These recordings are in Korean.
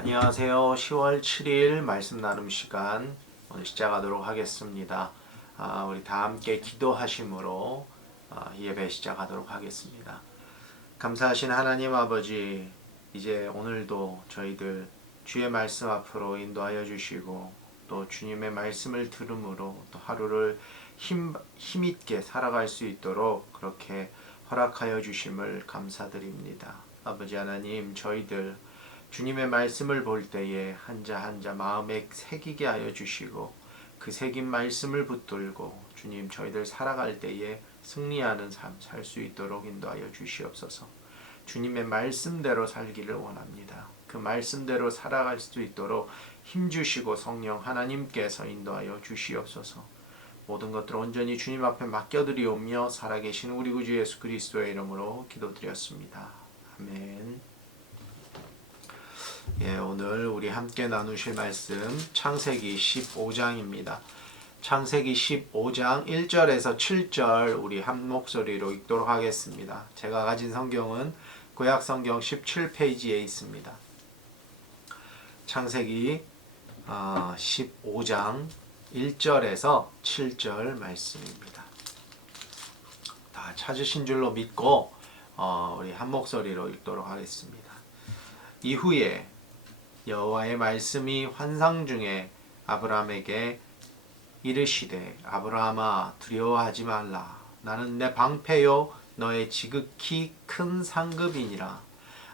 안녕하세요. 10월 7일 말씀 나눔 시간 오늘 시작하도록 하겠습니다. 우리 다 함께 기도하심으로 예배 시작하도록 하겠습니다. 감사하신 하나님 아버지, 이제 오늘도 저희들 주의 말씀 앞으로 인도하여 주시고 또 주님의 말씀을 들음으로 또 하루를 힘있게 살아갈 수 있도록 그렇게 허락하여 주심을 감사드립니다. 아버지 하나님, 저희들 주님의 말씀을 볼 때에 한자 한자 마음에 새기게 하여 주시고 그 새긴 말씀을 붙들고 주님 저희들 살아갈 때에 승리하는 삶 살 수 있도록 인도하여 주시옵소서. 주님의 말씀대로 살기를 원합니다. 그 말씀대로 살아갈 수 있도록 힘주시고 성령 하나님께서 인도하여 주시옵소서. 모든 것들 온전히 주님 앞에 맡겨드리오며 살아계신 우리 구주 예수 그리스도의 이름으로 기도드렸습니다. 아멘. 오늘 우리 함께 나누실 말씀 창세기 15장입니다. 창세기 15장 1절에서 7절 우리 한 목소리로 읽도록 하겠습니다. 제가 가진 성경은 구약성경 17페이지에 있습니다. 창세기 15장 1절에서 7절 말씀입니다. 다 찾으신 줄로 믿고 우리 한 목소리로 읽도록 하겠습니다. 이후에 여호와의 말씀이 환상 중에 아브라함에게 이르시되 아브라함아 두려워하지 말라. 나는 내 방패요 너의 지극히 큰 상급이니라.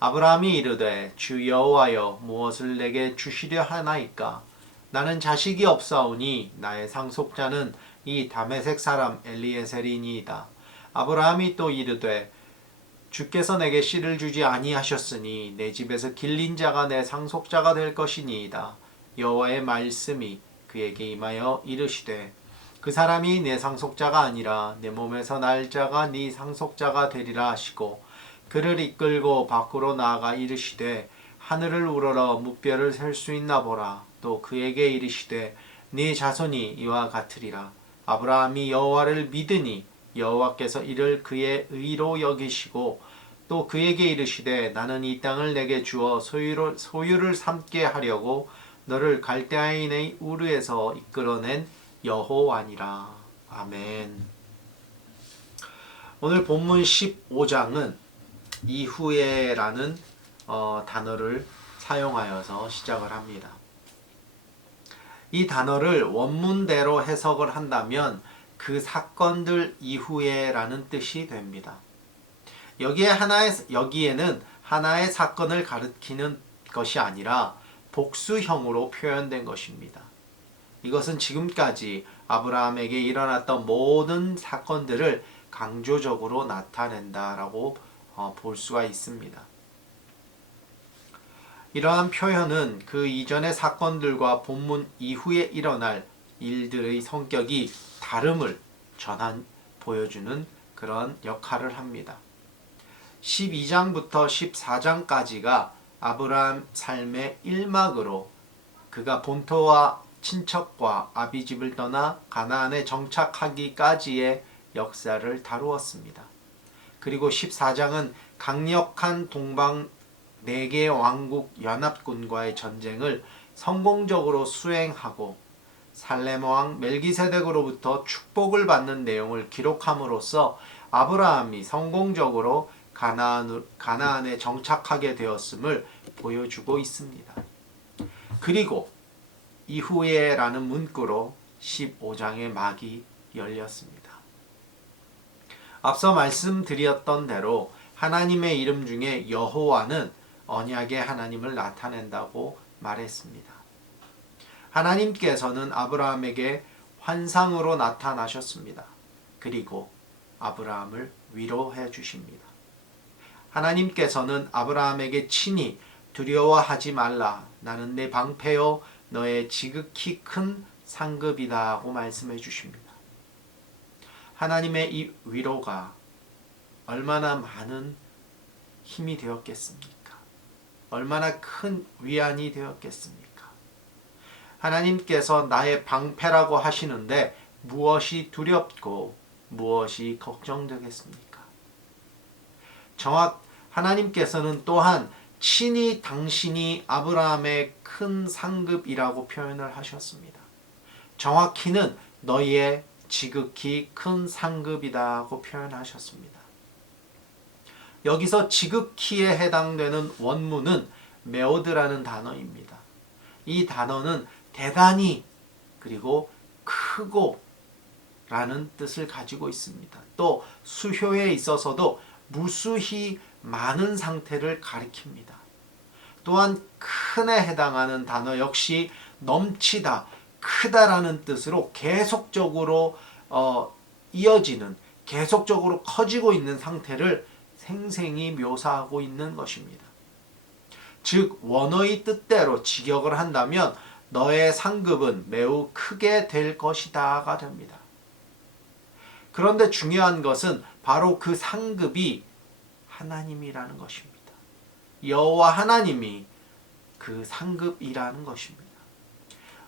아브라함이 이르되 주 여호와여 무엇을 내게 주시려 하나이까. 나는 자식이 없사오니 나의 상속자는 이 다메섹 사람 엘리에셀이니이다. 아브라함이 또 이르되 주께서 내게 씨를 주지 아니하셨으니 내 집에서 길린 자가 내 상속자가 될 것이니이다. 여호와의 말씀이 그에게 임하여 이르시되 그 사람이 내 상속자가 아니라 내 몸에서 날 자가 네 상속자가 되리라 하시고 그를 이끌고 밖으로 나아가 이르시되 하늘을 우러러 묵별을 셀 수 있나 보라. 또 그에게 이르시되 네 자손이 이와 같으리라. 아브라함이 여호와를 믿으니 여호와께서 이를 그의 의로 여기시고 또 그에게 이르시되 나는 이 땅을 내게 주어 소유를 삼게 하려고 너를 갈대아인의 우르에서 이끌어낸 여호와니라. 아멘. 오늘 본문 15장은 이후에라는 단어를 사용하여서 시작을 합니다. 이 단어를 원문대로 해석을 한다면 그 사건들 이후에라는 뜻이 됩니다. 여기에는 하나의 사건을 가리키는 것이 아니라 복수형으로 표현된 것입니다. 이것은 지금까지 아브라함에게 일어났던 모든 사건들을 강조적으로 나타낸다라고 볼 수가 있습니다. 이러한 표현은 그 이전의 사건들과 본문 이후에 일어날 일들의 성격이 다름을 보여주는 그런 역할을 합니다. 12장부터 14장까지가 아브라함 삶의 1막으로 그가 본토와 친척과 아비집을 떠나 가나안에 정착하기까지의 역사를 다루었습니다. 그리고 14장은 강력한 동방 4개 왕국 연합군과의 전쟁을 성공적으로 수행하고 살렘 왕 멜기세덱으로부터 축복을 받는 내용을 기록함으로써 아브라함이 성공적으로 가나안에 정착하게 되었음을 보여주고 있습니다. 그리고 이후에라는 문구로 15장의 막이 열렸습니다. 앞서 말씀드렸던 대로 하나님의 이름 중에 여호와는 언약의 하나님을 나타낸다고 말했습니다. 하나님께서는 아브라함에게 환상으로 나타나셨습니다. 그리고 아브라함을 위로해 주십니다. 하나님께서는 아브라함에게 친히 두려워하지 말라. 나는 내 방패요 너의 지극히 큰 상급이다 하고 말씀해 주십니다. 하나님의 이 위로가 얼마나 많은 힘이 되었겠습니까? 얼마나 큰 위안이 되었겠습니까? 하나님께서 나의 방패라고 하시는데 무엇이 두렵고 무엇이 걱정되겠습니까? 하나님께서는 또한 친히 당신이 아브라함의 큰 상급이라고 표현을 하셨습니다. 정확히는 너희의 지극히 큰 상급이다고 표현하셨습니다. 여기서 지극히에 해당되는 원문은 메오드라는 단어입니다. 이 단어는 대단히 그리고 크고 라는 뜻을 가지고 있습니다. 또 수효에 있어서도 무수히 많은 상태를 가리킵니다. 또한 큰에 해당하는 단어 역시 넘치다, 크다라는 뜻으로 계속적으로 이어지는, 계속적으로 커지고 있는 상태를 생생히 묘사하고 있는 것입니다. 즉 원어의 뜻대로 직역을 한다면 너의 상급은 매우 크게 될 것이다가 됩니다. 그런데 중요한 것은 바로 그 상급이 하나님이라는 것입니다. 여호와 하나님이 그 상급이라는 것입니다.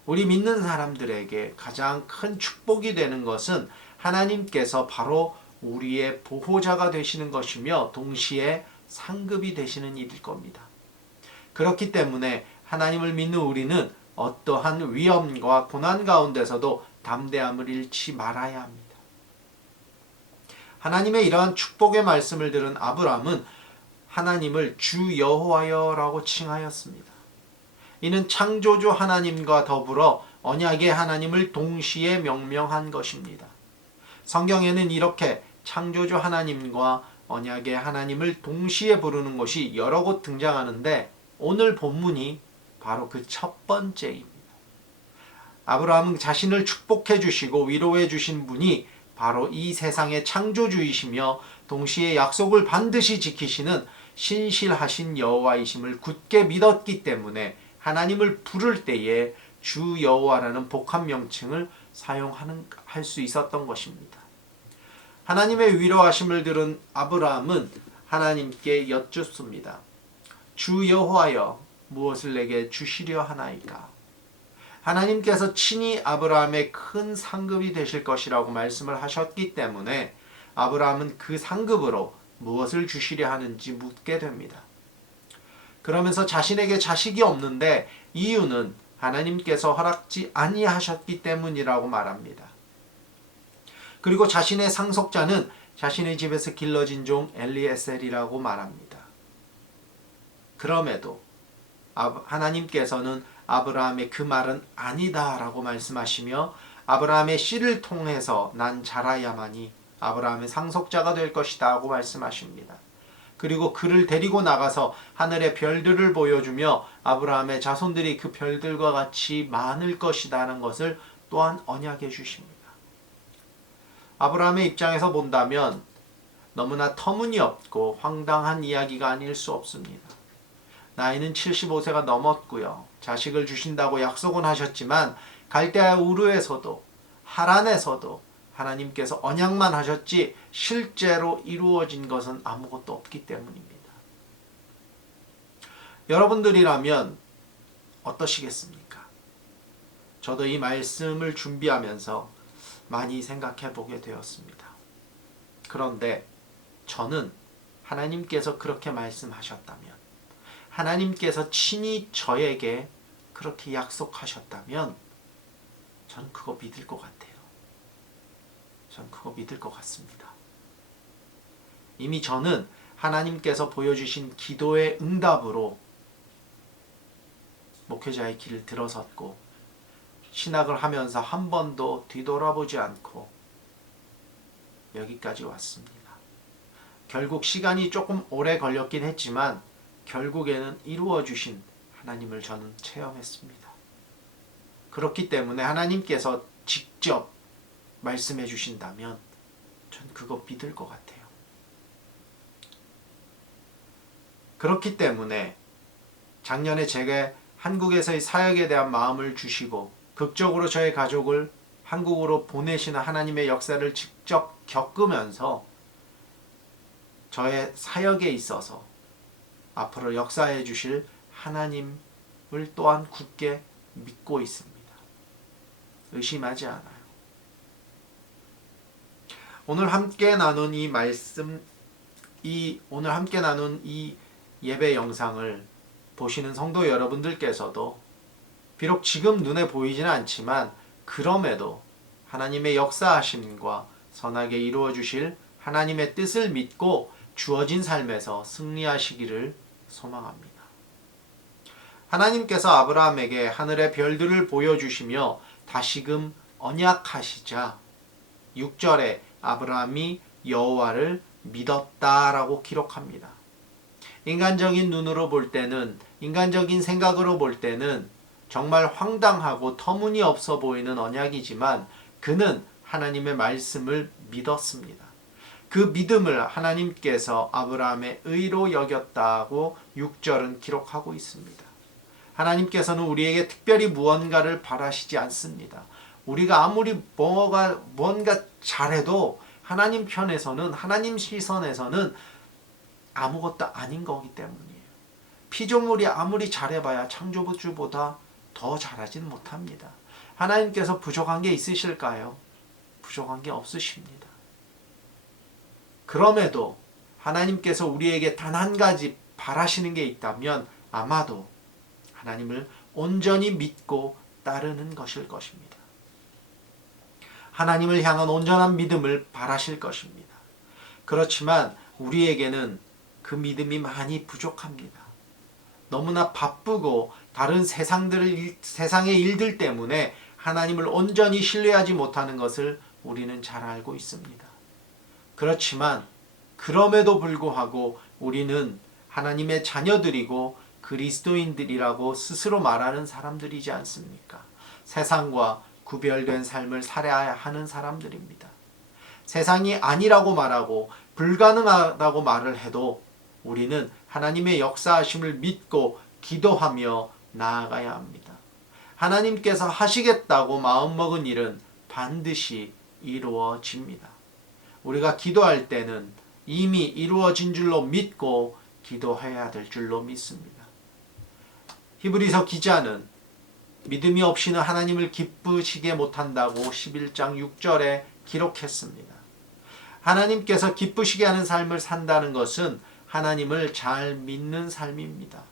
우리 믿는 사람들에게 가장 큰 축복이 되는 것은 하나님께서 바로 우리의 보호자가 되시는 것이며 동시에 상급이 되시는 일일 겁니다. 그렇기 때문에 하나님을 믿는 우리는 어떠한 위험과 고난 가운데서도 담대함을 잃지 말아야 합니다. 하나님의 이러한 축복의 말씀을 들은 아브라함은 하나님을 주 여호와여라고 칭하였습니다. 이는 창조주 하나님과 더불어 언약의 하나님을 동시에 명명한 것입니다. 성경에는 이렇게 창조주 하나님과 언약의 하나님을 동시에 부르는 것이 여러 곳 등장하는데 오늘 본문이 바로 그 첫 번째입니다. 아브라함은 자신을 축복해 주시고 위로해 주신 분이 바로 이 세상의 창조주이시며 동시에 약속을 반드시 지키시는 신실하신 여호와이심을 굳게 믿었기 때문에 하나님을 부를 때에 주 여호와라는 복합 명칭을 사용할 수 있었던 것입니다. 하나님의 위로하심을 들은 아브라함은 하나님께 여쭙습니다. 주 여호와여 무엇을 내게 주시려 하나이까? 하나님께서 친히 아브라함의 큰 상급이 되실 것이라고 말씀을 하셨기 때문에 아브라함은 그 상급으로 무엇을 주시려 하는지 묻게 됩니다. 그러면서 자신에게 자식이 없는데 이유는 하나님께서 허락지 아니하셨기 때문이라고 말합니다. 그리고 자신의 상속자는 자신의 집에서 길러진 종 엘리에셀이라고 말합니다. 그럼에도 하나님께서는 아브라함의 그 말은 아니다라고 말씀하시며 아브라함의 씨를 통해서 난 자라야만이 아브라함의 상속자가 될 것이다 하고 말씀하십니다. 그리고 그를 데리고 나가서 하늘의 별들을 보여주며 아브라함의 자손들이 그 별들과 같이 많을 것이다라는 것을 또한 언약해 주십니다. 아브라함의 입장에서 본다면 너무나 터무니없고 황당한 이야기가 아닐 수 없습니다. 나이는 75세가 넘었고요. 자식을 주신다고 약속은 하셨지만 갈대아 우르에서도 하란에서도 하나님께서 언약만 하셨지 실제로 이루어진 것은 아무것도 없기 때문입니다. 여러분들이라면 어떠시겠습니까? 저도 이 말씀을 준비하면서 많이 생각해 보게 되었습니다. 그런데 저는 하나님께서 그렇게 말씀하셨다면, 하나님께서 친히 저에게 그렇게 약속하셨다면 저는 그거 믿을 것 같아요. 저는 그거 믿을 것 같습니다. 이미 저는 하나님께서 보여주신 기도의 응답으로 목회자의 길을 들어섰고 신학을 하면서 한 번도 뒤돌아보지 않고 여기까지 왔습니다. 결국 시간이 조금 오래 걸렸긴 했지만 결국에는 이루어 주신 하나님을 저는 체험했습니다. 그렇기 때문에 하나님께서 직접 말씀해 주신다면 전 그거 믿을 것 같아요. 그렇기 때문에 작년에 제가 한국에서의 사역에 대한 마음을 주시고 극적으로 저의 가족을 한국으로 보내시는 하나님의 역사를 직접 겪으면서 저의 사역에 있어서 앞으로 역사해 주실 하나님을 또한 굳게 믿고 있습니다. 의심하지 않아요. 오늘 함께 나눈 이 말씀, 오늘 함께 나눈 이 예배 영상을 보시는 성도 여러분들께서도 비록 지금 눈에 보이지는 않지만 그럼에도 하나님의 역사하심과 선하게 이루어 주실 하나님의 뜻을 믿고 주어진 삶에서 승리하시기를 소망합니다. 하나님께서 아브라함에게 하늘의 별들을 보여주시며 다시금 언약하시자 6절에 아브라함이 여호와를 믿었다라고 기록합니다. 인간적인 눈으로 볼 때는, 인간적인 생각으로 볼 때는 정말 황당하고 터무니없어 보이는 언약이지만 그는 하나님의 말씀을 믿었습니다. 그 믿음을 하나님께서 아브라함의 의로 여겼다고 6절은 기록하고 있습니다. 하나님께서는 우리에게 특별히 무언가를 바라시지 않습니다. 우리가 아무리 뭔가 잘해도 하나님 편에서는, 하나님 시선에서는 아무것도 아닌 거기 때문이에요. 피조물이 아무리 잘해봐야 창조주보다 더 잘하진 못합니다. 하나님께서 부족한 게 있으실까요? 부족한 게 없으십니다. 그럼에도 하나님께서 우리에게 단 한 가지 바라시는 게 있다면 아마도 하나님을 온전히 믿고 따르는 것일 것입니다. 하나님을 향한 온전한 믿음을 바라실 것입니다. 그렇지만 우리에게는 그 믿음이 많이 부족합니다. 너무나 바쁘고 다른 세상의 일들 때문에 하나님을 온전히 신뢰하지 못하는 것을 우리는 잘 알고 있습니다. 그렇지만 그럼에도 불구하고 우리는 하나님의 자녀들이고 그리스도인들이라고 스스로 말하는 사람들이지 않습니까? 세상과 구별된 삶을 살아야 하는 사람들입니다. 세상이 아니라고 말하고 불가능하다고 말을 해도 우리는 하나님의 역사하심을 믿고 기도하며 나아가야 합니다. 하나님께서 하시겠다고 마음먹은 일은 반드시 이루어집니다. 우리가 기도할 때는 이미 이루어진 줄로 믿고 기도해야 될 줄로 믿습니다. 히브리서 기자는 믿음이 없이는 하나님을 기쁘시게 못한다고 11장 6절에 기록했습니다. 하나님께서 기쁘시게 하는 삶을 산다는 것은 하나님을 잘 믿는 삶입니다.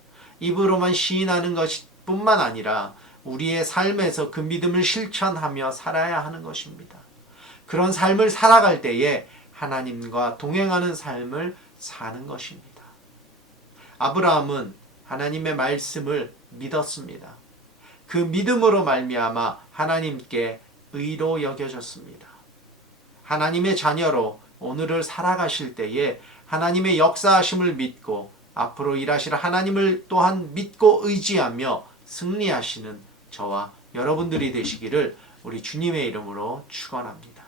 입으로만 시인하는 것뿐만 아니라 우리의 삶에서 그 믿음을 실천하며 살아야 하는 것입니다. 그런 삶을 살아갈 때에 하나님과 동행하는 삶을 사는 것입니다. 아브라함은 하나님의 말씀을 믿었습니다. 그 믿음으로 말미암아 하나님께 의로 여겨졌습니다. 하나님의 자녀로 오늘을 살아가실 때에 하나님의 역사하심을 믿고 앞으로 일하실 하나님을 또한 믿고 의지하며 승리하시는 저와 여러분들이 되시기를 우리 주님의 이름으로 축원합니다.